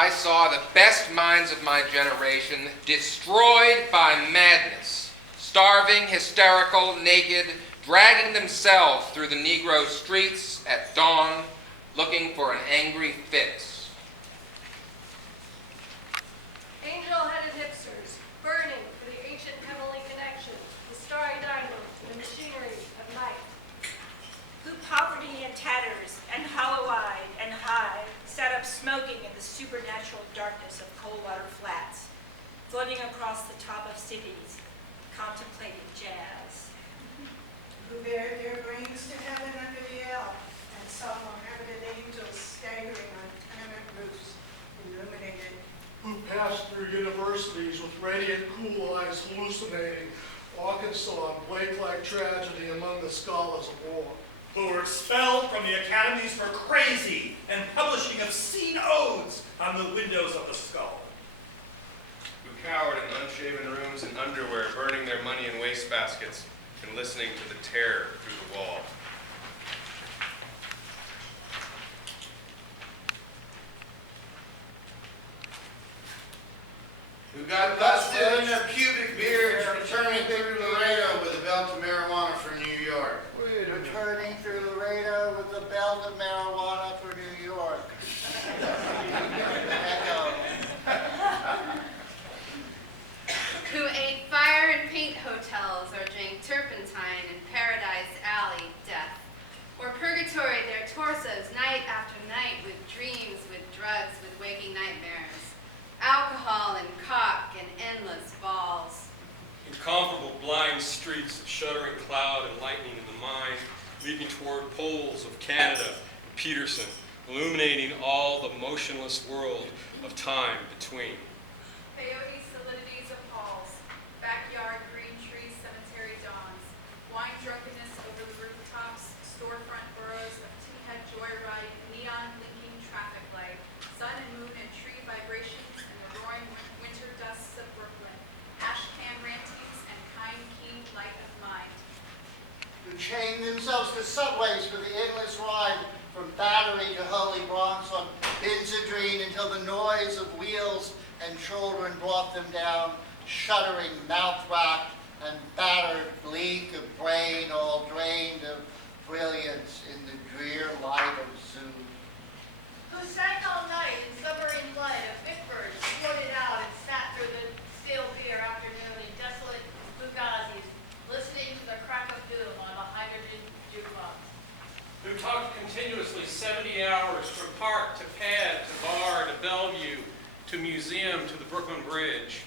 I saw the best minds of my generation destroyed by madness, starving, hysterical, naked, dragging themselves through the Negro streets at dawn, looking for an angry fix. Angel-headed hipsters, burning for the ancient heavenly connection, the starry diamond, the machinery of night. Who poverty and tatters, and hollow-eyed and high, sat up smoking in the supernatural darkness of Coldwater Flats, floating across the top of cities, contemplating jazz. Who bared their brains to heaven under the elm, and saw mohammedan angels staggering on tenement roofs, illuminated. Who passed through universities with radiant, cool eyes hallucinating Arkansas and Blake-like tragedy among the scholars of war. Who were expelled from the academies for crazy and publishing obscene odes on the windows of the skull. Who cowered in unshaven rooms in underwear, burning their money in wastebaskets and listening to the terror through the wall. Who got busted in their pubic beards returning through Laredo with a belt of marijuana for New York. Returning through Laredo with a belt of marijuana for New York. Echo. Who ate fire and paint hotels or drank turpentine in Paradise Alley death, or purgatory their torsos night after night with dreams, with drugs, with waking nightmares, alcohol and cock and endless balls. Incomparable blind streets of shuddering cloud and lightning in the mind, leading toward poles of Canada and Peterson, illuminating all the motionless world of time between. Peyote solidities of halls, backyard green trees, cemetery dawns, wine drunkenness over the rooftops, storefront burrows of tea-head joyride, neon blinking traffic light, sun and moon and tree vibrations, and the roaring winter dusts of Brooklyn, ash can rantings and kind keen light of mind. Who chained themselves to subways for the endless ride from Battery to Holy Bronx on Benzedrine until the noise of wheels and children brought them down, shuddering, mouth-racked, and battered, bleak of brain, all drained of brilliance in the drear light of Zoo. Who sang all night in submarine light of Bitburg, floated out and sat through the stale beer afternoon in desolate Bugazis, listening to the crack of doom on a hydrogen jukebox. Who talked continuously 70 hours from park to pad to bar to Bellevue to museum to the Brooklyn Bridge.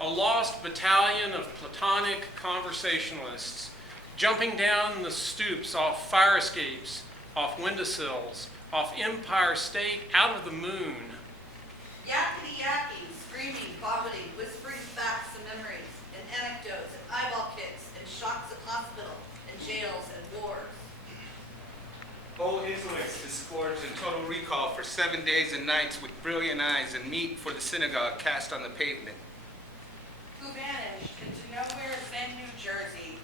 A lost battalion of platonic conversationalists, jumping down the stoops off fire escapes, off windowsills, off Empire State, out of the moon. Yakety-yakking, screaming, vomiting, whispering facts and memories, and anecdotes, and eyeball kicks, and shocks at hospital, and jails, and wars. Whole intellects disgorged in total recall for 7 days and nights with brilliant eyes and meat for the synagogue cast on the pavement. Who vanished into nowhere Zen, New Jersey,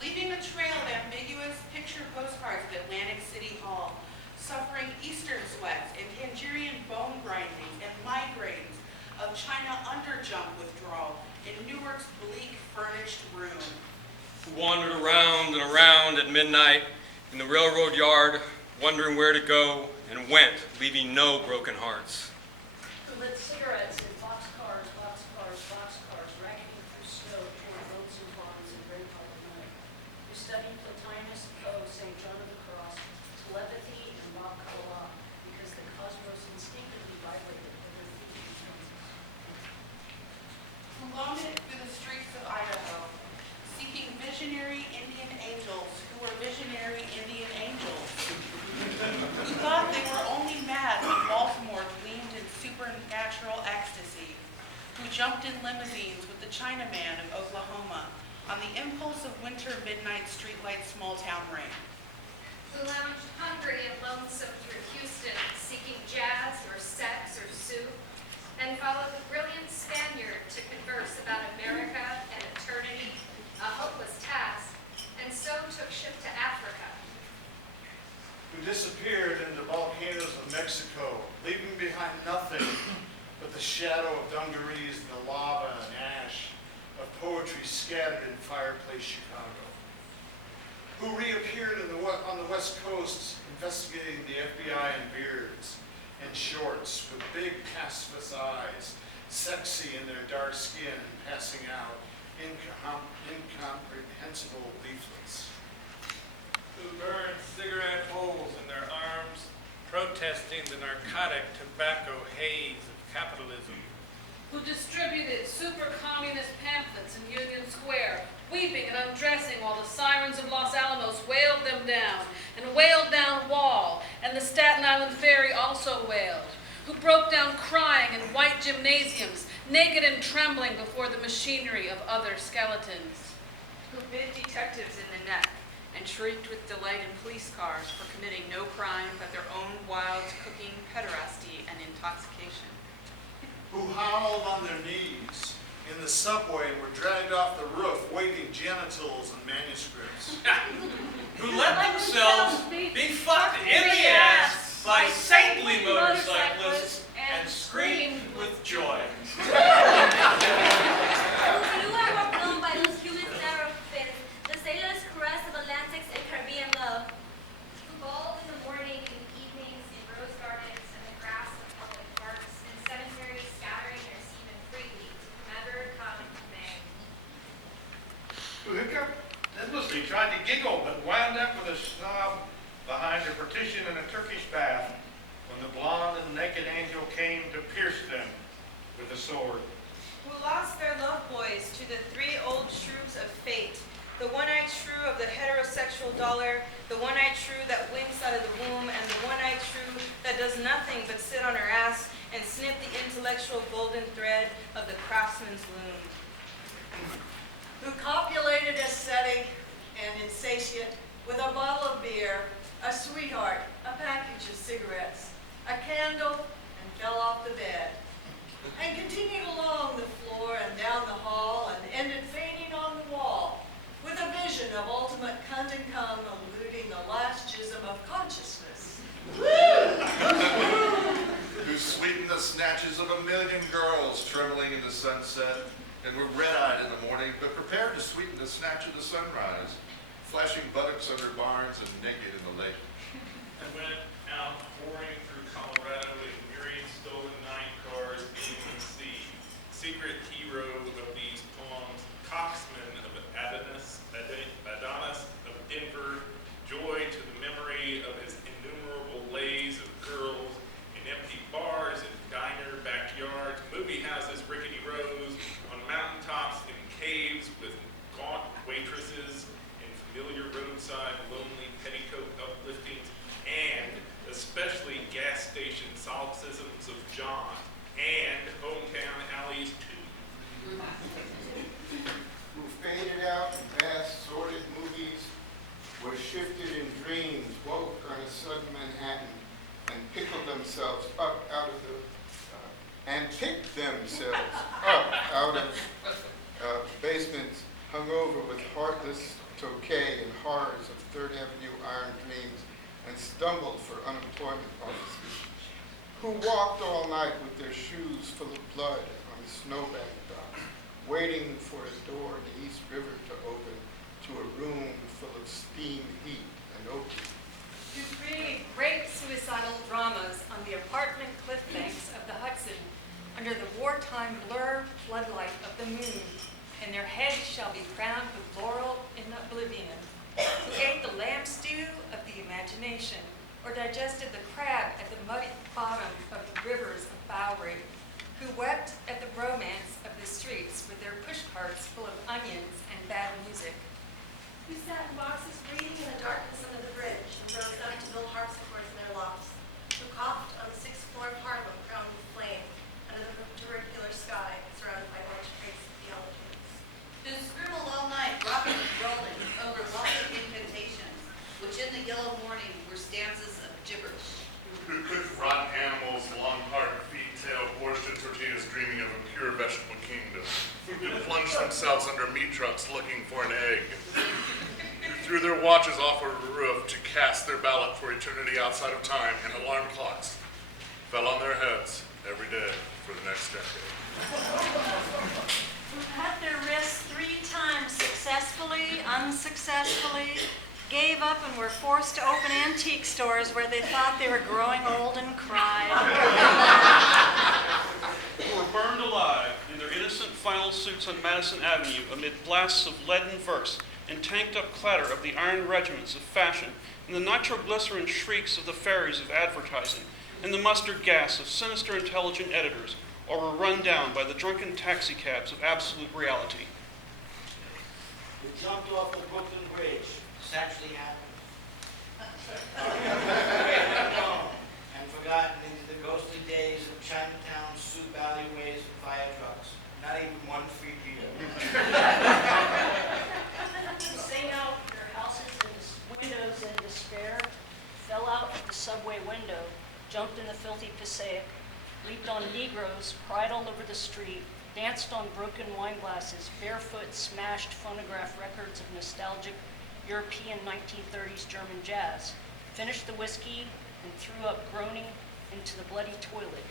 leaving a trail of ambiguous picture postcards of Atlantic City Hall, suffering Eastern sweats and Tangerian bone grinding and migraines of China underjump withdrawal in Newark's bleak furnished room. Who wandered around and around at midnight in the railroad yard, wondering where to go, and went, leaving no broken hearts. Who lit cigarettes in boxcars, racketing through snow toward boats and ponds in great public night. Who studied Plotinus, Poe, St. John of the Cross, telepathy, and Rock Kabbalah, because the cosmos instinctively vibrated with their feet. Who wandered through the streets of Idaho, seeking visionary Indian angels who were visionary Indian angels. Who thought they were only mad when Baltimore gleamed in supernatural ecstasy. Who jumped in limousines with the Chinaman of Oklahoma on the impulse of winter midnight streetlight small town rain. Who lounged hungry and lonesome through Houston, seeking jazz or sex or soup, and followed the brilliant Spaniard to converse about America and eternity, a hopeless task, and so took ship to Africa. Who disappeared into volcanoes of Mexico, leaving behind nothing shadow of dungarees and the lava and ash of poetry scattered in fireplace Chicago, who reappeared on the West Coast investigating the FBI in beards and shorts with big pacifist eyes, sexy in their dark skin and passing out incomprehensible leaflets. Who burned cigarette holes in their arms, protesting the narcotic tobacco haze of capitalism. Who distributed super communist pamphlets in Union Square, weeping and undressing while the sirens of Los Alamos wailed them down, and wailed down Wall, and the Staten Island Ferry also wailed. Who broke down crying in white gymnasiums, naked and trembling before the machinery of other skeletons. Who bit detectives in the neck and shrieked with delight in police cars for committing no crime but their own wild cooking, pederasty, and intoxication. Who howled on their knees in the subway and were dragged off the roof waving genitals and manuscripts. Who let themselves be fucked in the ass by saintly motorcyclists and screamed with joy. Who were blown by those human arrow fins, the sailors' caress of Atlantic's and Caribbean love. Who bawled in the morning and evenings in rose gardens and the grass of public parks and cemeteries scattering their semen freely to whomever come may. Who hiccuped endlessly, tried to giggle, but wound up with a sob behind a partition in a Turkish bath when the blonde and naked angel came to pierce them with a sword. Who lost their love boys to the three old shrews of fate, the one-eyed shrew of the heterosexual dollar, the one-eyed shrew that winks out of the womb, and the one-eyed shrew that does nothing but sit on her ass and snip the intellectual golden thread of the craftsman's loom. Who copulated ascetic and insatiate with a bottle of beer, a sweetheart, a package of cigarettes, a candle, and fell off the bed, and continued along the floor and down the hall and ended fainting on the wall with a vision of ultimate cunt and cum eluding the last jism of consciousness. Who sweetened the snatches of a million girls trembling in the sunset and were red-eyed in the morning, but prepared to sweeten the snatch of the sunrise, flashing buttocks under barns and naked in the lake. And went out pouring through Colorado in myriad stolen night cars in the sea. Secret hero of these poems, coxman of Adonis of Denver, joy to the memory of his innumerable lays of girls in empty bars and diner backyards, movie houses, rickety rows, on mountaintops, in caves with gaunt waitresses, in familiar roadside lonely petticoat upliftings, and especially gas station solipsisms of John, and hometown alleys too. Who faded out in vast sordid movies, were shifted in dreams, woke on a sudden Manhattan, and pickled themselves up out of the, and picked themselves up out of basements hung over with heartless tokay and horrors of Third Avenue iron dreams, and stumbled for unemployment offices, who walked all night with their shoes full of blood on the snowbank docks, waiting for a door in the East River to open to a room full of steam, heat, and opium. Who created great suicidal dramas on the apartment cliff banks of the Hudson under the wartime blur floodlight of the moon, and their heads shall be crowned with laurel in oblivion. Who ate the lamb stew of the imagination, or digested the crab at the muddy bottom of the rivers of Bowery, who wept at the romance of the streets with their pushcarts full of onions and bad music. Who sat in boxes reading in the darkness under the bridge and rose up to build harpsichords in their lofts. Who coughed on the 6th floor of Harlem crowned with flame under the tubercular sky surrounded by orange crates of theologians. Who scribbled all night, rocking and rolling over lofty incantations, which in the yellow morning were stanzas of gibberish. Who cooked rotten animals, long heart, feet, tail, borscht, and tortillas, dreaming of a pure vegetable kingdom. Who plunged themselves under meat trucks looking for an egg. Who threw their watches off a roof to cast their ballot for eternity outside of time and alarm clocks. fell on their heads every day for the next decade. Who cut their wrists 3 times successfully, unsuccessfully, gave up and were forced to open antique stores where they thought they were growing old and cried. Who were burned alive in their innocent final suits on Madison Avenue amid blasts of leaden verse and tanked-up clatter of the iron regiments of fashion and the nitroglycerin shrieks of the fairies of advertising and the mustard gas of sinister intelligent editors, or were run down by the drunken taxicabs of absolute reality. Who jumped off the Brooklyn Bridge. This actually happened. And forgotten into the ghostly days of Chinatown, soup alleyways, and fire trucks. Not even one free beer. Who sang out their houses and windows in despair, fell out of the subway window, jumped in the filthy Passaic, leaped on Negroes, cried all over the street, danced on broken wine glasses, barefoot smashed phonograph records of nostalgic European 1930s German jazz, finished the whiskey and threw up groaning into the bloody toilet,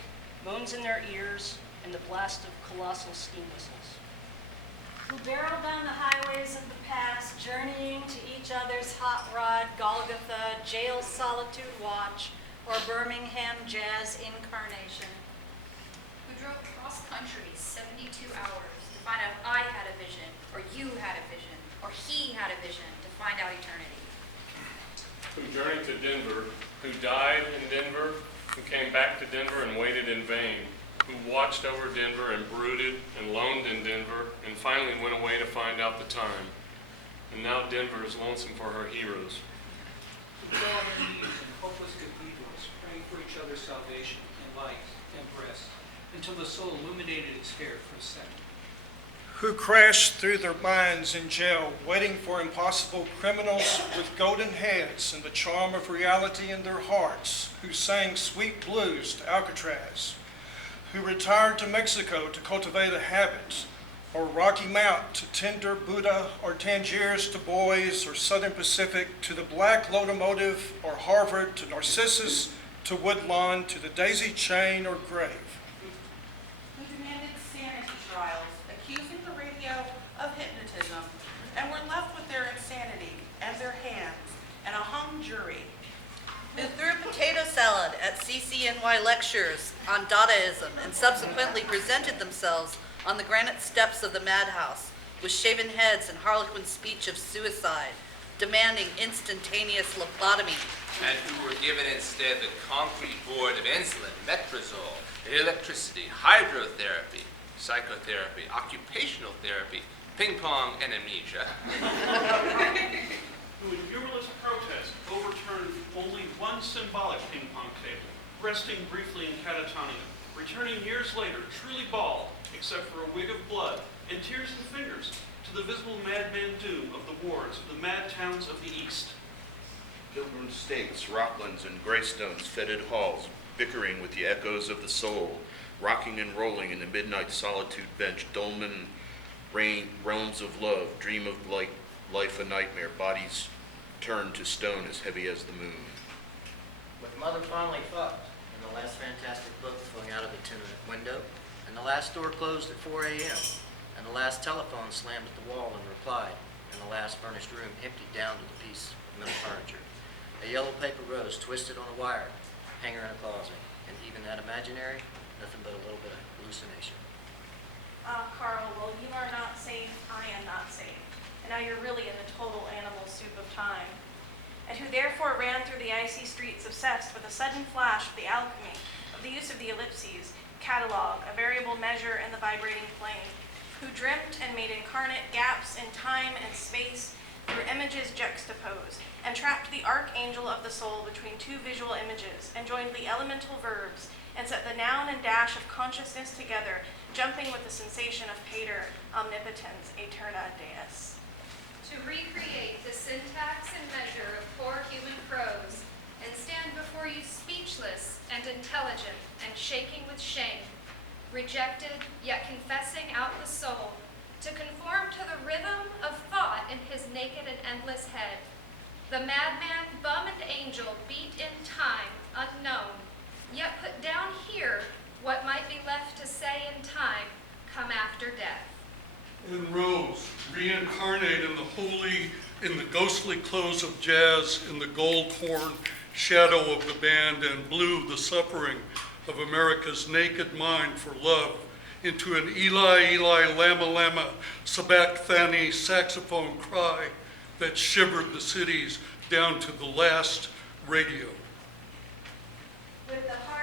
moans in their ears and the blast of colossal steam whistles. Who barreled down the highways of the past, journeying to each other's hot rod, Golgotha, jail solitude watch, or Birmingham jazz incarnation. Who drove cross country 72 hours to find out I had a vision, or you had a vision, or he had a vision to find out eternity. Who journeyed to Denver, who died in Denver, who came back to Denver and waited in vain, who watched over Denver and brooded and loaned in Denver, and finally went away to find out the time. And now Denver is lonesome for her heroes. Who fell on their knees in hopeless cathedrals, praying for each other's salvation in light and breast, until the soul illuminated its hair for a second. Who crashed through their minds in jail, waiting for impossible criminals with golden heads and the charm of reality in their hearts, who sang sweet blues to Alcatraz, who retired to Mexico to cultivate a habit, or Rocky Mount to tender Buddha, or Tangiers to boys, or Southern Pacific to the black locomotive, or Harvard to Narcissus, to Woodlawn, to the daisy chain or grave. Who demanded sanity trials, accusing the radio of hypnotism, and were left with their insanity and their hands and a hung jury. Who threw potato salad at CCNY lectures on Dadaism and subsequently presented themselves on the granite steps of the madhouse with shaven heads and harlequin speech of suicide, demanding instantaneous lobotomy. And who were given instead the concrete board of insulin, metrazole, electricity, hydrotherapy, psychotherapy, occupational therapy, ping pong, and amnesia. Who in virulent protest overturned only one symbolic ping pong table, resting briefly in catatonia, returning years later truly bald, except for a wig of blood and tears in the fingers, to the visible madman doom of the wards of the mad towns of the East. Pilgrim states, Rocklands, and Greystones fetid halls, bickering with the echoes of the soul, rocking and rolling in the midnight solitude bench, dolmen realms of love, dream of life a nightmare, bodies turned to stone as heavy as the moon. With mother fondly fucked, and the last fantastic book flung out of a tenement window, and the last door closed at 4 a.m., and the last telephone slammed at the wall and replied, and the last furnished room emptied down to the piece of metal furniture. A yellow paper rose twisted on a wire, hanger in a closet, and even that imaginary, nothing but a little bit of hallucination. Carl, well, you are not safe, I am not safe. And now you're really in the total animal soup of time. And who therefore ran through the icy streets obsessed with a sudden flash of the alchemy, of the use of the ellipses, catalog, a variable measure, and the vibrating plane. Who dreamt and made incarnate gaps in time and space through images juxtaposed, and trapped the archangel of the soul between two visual images, and joined the elemental verbs, and set the noun and dash of consciousness together, jumping with the sensation of pater, omnipotens, aeterna deus. To recreate the syntax and measure of poor human prose, and stand before you speechless and intelligent and shaking with shame, rejected yet confessing out the soul, to conform to the rhythm of thought in his naked and endless head. The madman, bum and angel beat in time unknown, yet put down and rose, reincarnate in the ghostly clothes of jazz, in the gold horn shadow of the band, and blew the suffering of America's naked mind for love into an Eli, Eli, Lama, Lama, Sabachthani saxophone cry that shivered the cities down to the last radio. With the heart